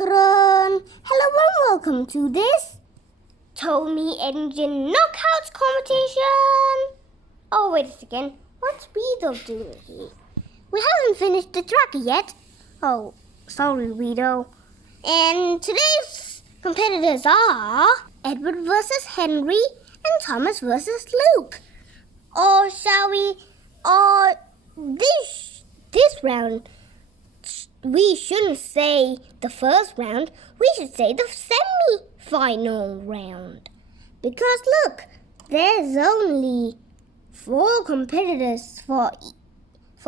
Hello and welcome to this Tommy Engine Knockouts competition. Oh, wait a second. What's Guido doing here? We haven't finished the track yet. Oh, sorry, Guido. And today's competitors are Edward versus Henry and Thomas versus Luke. Or shall we? Or this round, we shouldn't say the first round. We should say the semi-final round. Because look, there's only 4 competitors for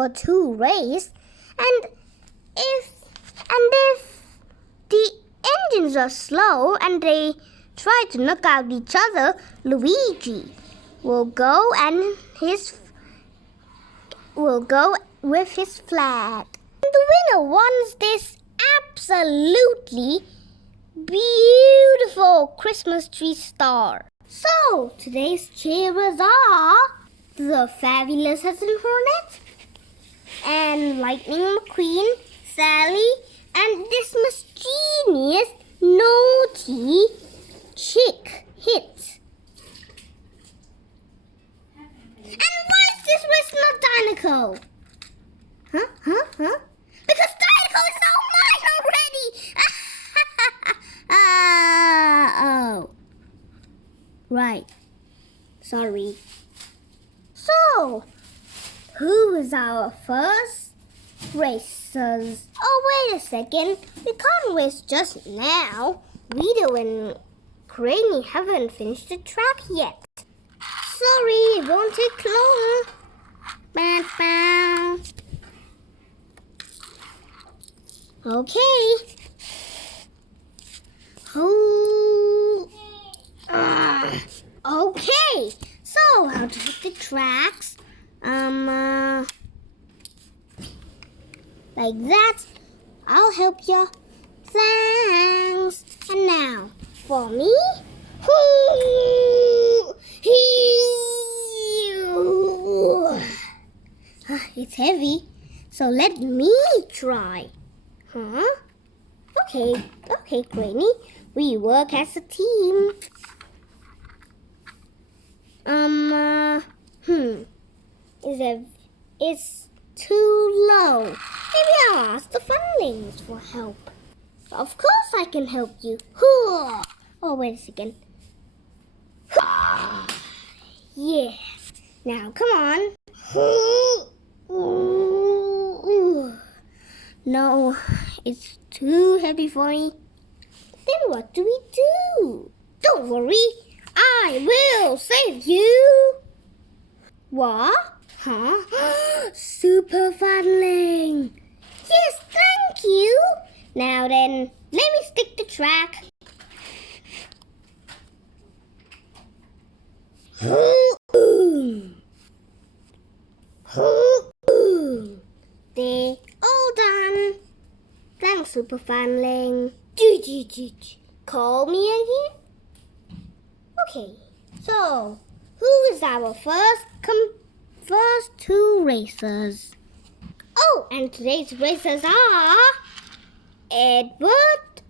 2 races, and if the engines are slow and they try to knock out each other, Luigi will go with his flag. And the winner wants this absolutely beautiful Christmas tree star. So today's cheerers are the Fabulous Hudson Hornet and Lightning McQueen, Sally, and this mischievous, naughty chick Hit. And why is this race not Dinoco? Huh? Because Dinoco is all mine already! Oh. Right. Sorry. So, who is our first racers? Oh, wait a second. We can't race just now. Guido and Craney haven't finished the track yet. Sorry, it won't take long. Bow. Okay. Okay. So, how to hit the tracks? Like that. I'll help you. Thanks. And now, for me. It's heavy, so let me try. Okay, Granny. We work as a team. It's too low. Maybe I'll ask the Funlings for help. Of course I can help you. Oh, wait a second. Yeah. Now, come on. No, it's too heavy for me. Then what do we do? Don't worry. I will save you. What? Super Funling. Yes, thank you. Now then, let me stick the track. They're all done. Thanks, Super Funling. Call me again? Okay, so who is our first 2 racers? Oh, and today's racers are Edward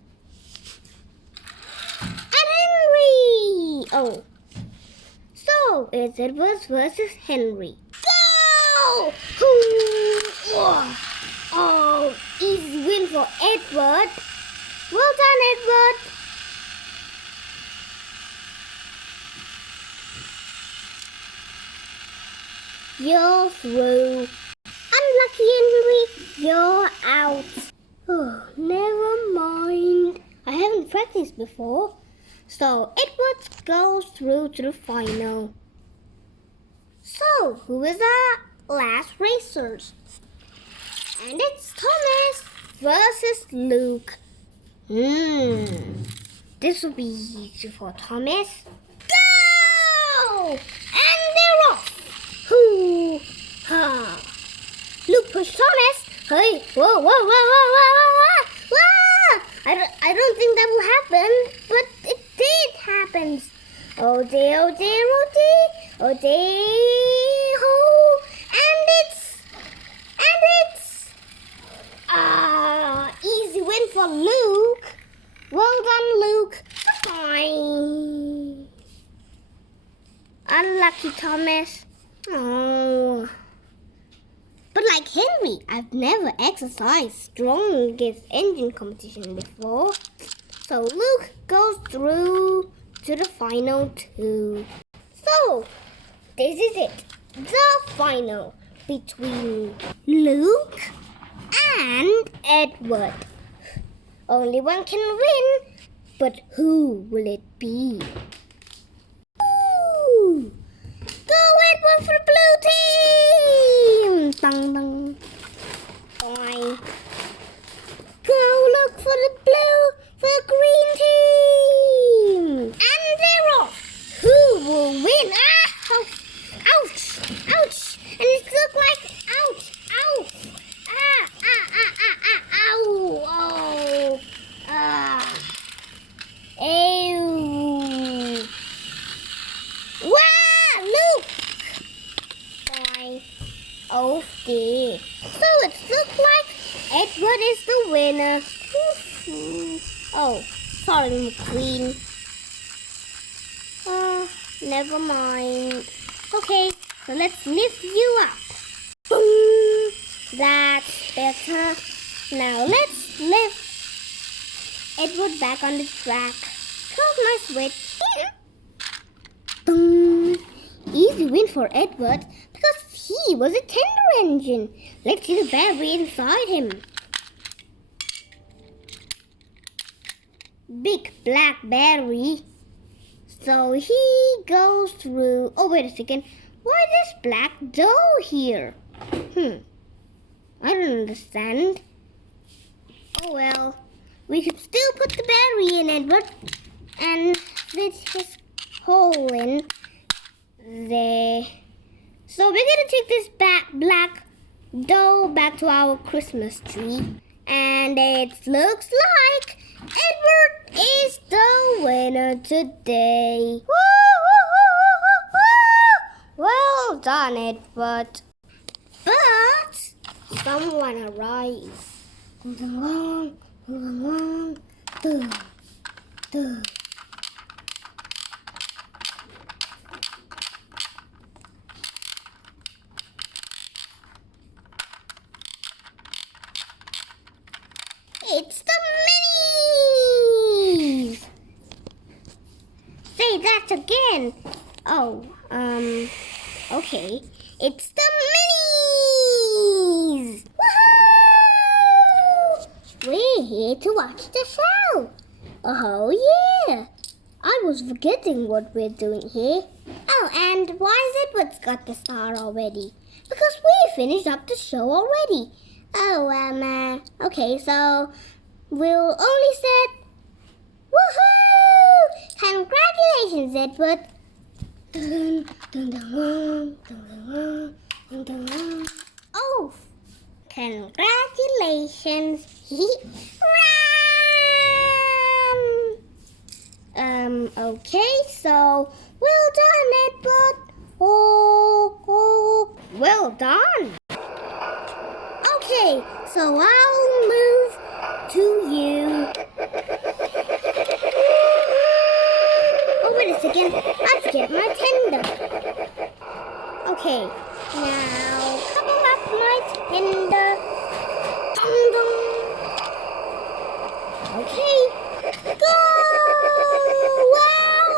and Henry. Oh, so it's Edward versus Henry. Go! Oh, easy win for Edward. Well done, Edward. You're through. Unlucky, Henry. You're out. Oh, never mind. I haven't practiced before. So, Edward goes through to the final. So, who is our last racers? And it's Thomas versus Luke. This will be easy for Thomas. Go! And they're off. Luke pushed Thomas. Hey, whoa. I don't think that will happen, but it did happen. Oh dear. And it's easy win for Luke. Well done, Luke. Bye. Unlucky Thomas. Oh. But like Henry, I've never exercised strongest engine competition before. So Luke goes through to the final 2. So, this is it. The final between Luke and Edward. Only one can win, but who will it be? Ooh. Go Edward for the blue team! Dun, dun. Bye. Go look for the green team! And they're off! Who will win? Ah! Ouch! Ouch! And it looks like ouch! Ouch! Ow! Oh! Ew! Wow! Look! Bye. Oh dear. So it looks like Edward is the winner. Oh, sorry, McQueen. Never mind. Okay, so let's lift you up. Boom! That's better. Now let's lift Edward back on the track. Close my switch. Boom! Easy win for Edward because he was a tender engine. Let's see the battery inside him. Big black battery. So he goes through. Oh, wait a second. Why this black dough here? I don't understand. Oh well. We could still put the battery in, Edward. And fit his hole in there. So we're gonna take this black dough back to our Christmas tree. And it looks like Edward is the winner today. Well done, Edward. But someone arrived. It's the minis! Say that again. Oh, okay. It's the minis! Woohoo! We're here to watch the show. Oh, yeah. I was forgetting what we're doing here. Oh, and why has Edward's got the star already? Because we finished up the show already. Oh, okay, so we'll only say, woohoo! Congratulations, Edward. Dun, dun, dun, dun, dun, dun, dun. Oh, congratulations. Okay, so well done, Edward. Oh, well done. Okay, so I'll move to you. Oh, wait a second. I forget my tender. Okay, now couple up my tender. Dong, dong. Okay, go! Wow!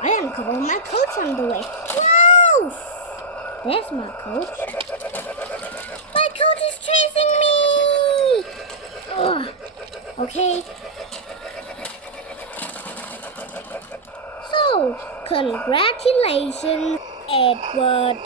I uncovered my coach on the way. Whoa! There's my coach. My coach is chasing me! Ugh. Okay. So, congratulations, Edward.